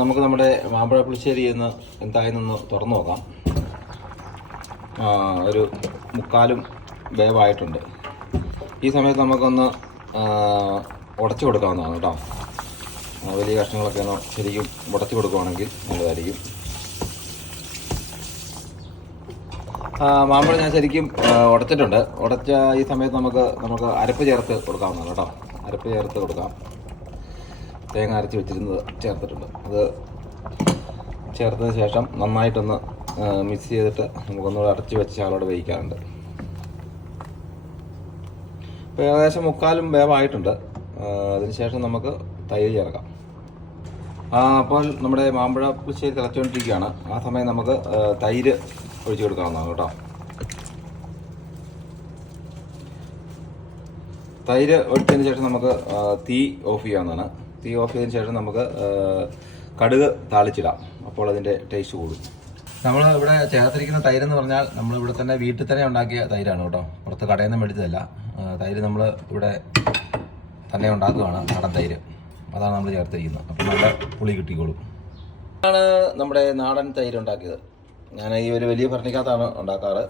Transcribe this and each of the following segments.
നമുക്ക് നമ്മുടെ മാമ്പഴ പുളിശ്ശേരി എന്ന് എന്തായെന്നൊന്ന് തുറന്നു നോക്കാം. ഒരു മുക്കാലും വേവായിട്ടുണ്ട്. ഈ സമയത്ത് നമുക്കൊന്ന് ഉടച്ചു കൊടുക്കാവുന്നതാണ് കേട്ടോ. വലിയ കഷ്ണങ്ങളൊക്കെ ഒന്ന് ശരിക്കും ഉടച്ചു കൊടുക്കുകയാണെങ്കിൽ നല്ലതായിരിക്കും. മാമ്പഴം ഞാൻ ശരിക്കും ഉടച്ചിട്ടുണ്ട്. ഉടച്ച ഈ സമയത്ത് നമുക്ക് അരപ്പ് ചേർത്ത് കൊടുക്കാവുന്നതാണ് കേട്ടോ. അരപ്പ് ചേർത്ത് കൊടുക്കാം. തേങ്ങ അരച്ച് വെച്ചിരുന്നത് ചേർത്തിട്ടുണ്ട്. അത് ചേർത്തതിന് ശേഷം നന്നായിട്ടൊന്ന് മിക്സ് ചെയ്തിട്ട് നമുക്കൊന്നുകൂടെ അടച്ച് വെച്ച് ശകലോടെ വേവിക്കാറുണ്ട്. ഇപ്പോൾ ഏകദേശം മുക്കാലും വേവായിട്ടുണ്ട്. അതിനുശേഷം നമുക്ക് തൈര് ചേർക്കാം. അപ്പോൾ നമ്മുടെ മാമ്പഴ പുളിശ്ശേരി തിളച്ചുകൊണ്ടിരിക്കുകയാണ്. ആ സമയം നമുക്ക് തൈര് ഒഴിച്ചു കൊടുക്കാവുന്നതാണ് കേട്ടോ. തൈര് ഒഴിച്ചതിന് ശേഷം നമുക്ക് തീ ഓഫ് ചെയ്യാവുന്നതാണ്. തീ ഓഫ് ചെയ്തതിന് ശേഷം നമുക്ക് കടുക് താളിച്ചിടാം. അപ്പോൾ അതിൻ്റെ ടേസ്റ്റ് കൂടും. നമ്മൾ ഇവിടെ ചേർത്തിരിക്കുന്ന തൈരെന്ന് പറഞ്ഞാൽ നമ്മളിവിടെ തന്നെ വീട്ടിൽ തന്നെ ഉണ്ടാക്കിയ തൈരാണ് കേട്ടോ. പുറത്ത് കടയിൽ നിന്ന് മേടിച്ചതല്ല. തൈര് നമ്മൾ ഇവിടെ തന്നെ ഉണ്ടാക്കുകയാണ്, നാടൻ തൈര്. അതാണ് നമ്മൾ ചേർത്തിരിക്കുന്നത്. അപ്പോൾ നല്ല പുളി കിട്ടിക്കോളും. ഇതാണ് നമ്മുടെ നാടൻ തൈര് ഉണ്ടാക്കിയത്. ഞാൻ ഈ ഒരു വലിയ ഭരണിക്കകത്താണ് ഉണ്ടാക്കാറ്.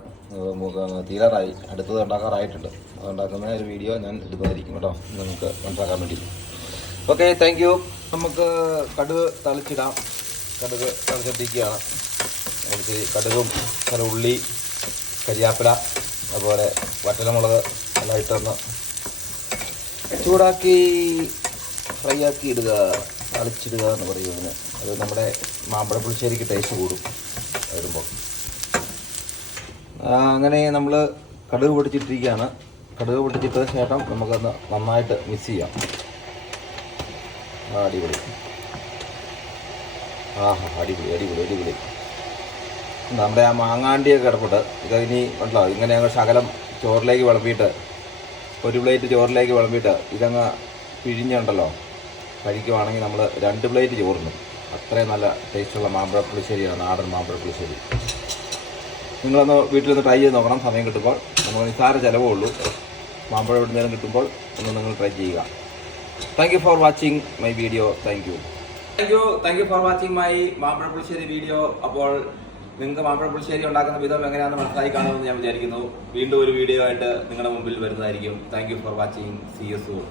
തീരാറായി, അടുത്തത് ഉണ്ടാക്കാറായിട്ടുണ്ട്. അത് ഉണ്ടാക്കുന്ന ഒരു വീഡിയോ ഞാൻ എടുക്കുന്നതായിരിക്കും കേട്ടോ, നിങ്ങൾക്ക് മനസ്സിലാക്കാൻ വേണ്ടി. Okay, thank you. നമുക്ക് കടുക് തളിച്ചിടാം. കടുക് തളിച്ചിട്ടിരിക്കുകയാണ്. നമുക്ക് കടുകും ചില ഉള്ളി, കരിയാപ്പില, അതുപോലെ വറ്റലമുളക് എല്ലാം ഇട്ടൊന്ന് ചൂടാക്കി ഫ്രൈ ആക്കി ഇടുക, തളിച്ചിടുക എന്ന് പറയുന്നതിന്. അത് നമ്മുടെ മാമ്പഴ പുളിശ്ശേരിക്ക് ടേസ്റ്റ് കൂടും വരുമ്പോൾ. അങ്ങനെ നമ്മൾ കടുക് പൊട്ടിച്ചിട്ടിരിക്കുകയാണ്. കടുക് പൊട്ടിച്ചിട്ട ശേഷം നമുക്കൊന്ന് നന്നായിട്ട് മിക്സ് ചെയ്യാം. അടിപൊളി. അടിപൊളി അടിപൊളി അടിപൊളി. നമ്മുടെ ആ മാങ്ങാണ്ടിയൊക്കെ കിടപ്പുണ്ട്. ഇതിനി ഉണ്ടല്ലോ, ഇങ്ങനെ ഞങ്ങൾ ശകലം ചോറിലേക്ക് വിളമ്പിയിട്ട്, ഒരു പ്ലേറ്റ് ചോറിലേക്ക് വിളമ്പിയിട്ട് ഇതങ്ങ് പിഴിഞ്ഞുണ്ടല്ലോ കഴിക്കുവാണെങ്കിൽ നമ്മൾ 2 പ്ലേറ്റ് ചോറുണ്ട്. അത്രയും നല്ല ടേസ്റ്റുള്ള മാമ്പഴ പുളിശ്ശേരിയാണ് നാടൻ മാമ്പഴ പുളിശ്ശേരി. നിങ്ങളൊന്ന് വീട്ടിലൊന്ന് ട്രൈ ചെയ്ത് നോക്കണം. സമയം കിട്ടുമ്പോൾ. നമ്മൾ നിസ്സാര ചിലവേ ഉള്ളൂ. മാമ്പഴം എവിടുന്നേരം കിട്ടുമ്പോൾ ഒന്ന് നിങ്ങൾ ട്രൈ ചെയ്യുക. Thank you for watching my video. Thank you for watching my മാമ്പഴ പുളിശ്ശേരി വീഡിയോ. അപ്പോൾ നിങ്ങൾക്ക് മാമ്പഴ പുളിശ്ശേരി ഉണ്ടാക്കുന്ന വിധം എങ്ങനെയാണെന്ന് മനസ്സിലായി കാണുമെന്ന് ഞാൻ വിചാരിക്കുന്നു. വീണ്ടും ഒരു വീഡിയോ ആയിട്ട് നിങ്ങളുടെ മുമ്പിൽ വരുന്നതായിരിക്കും. Thank you for watching. See you soon.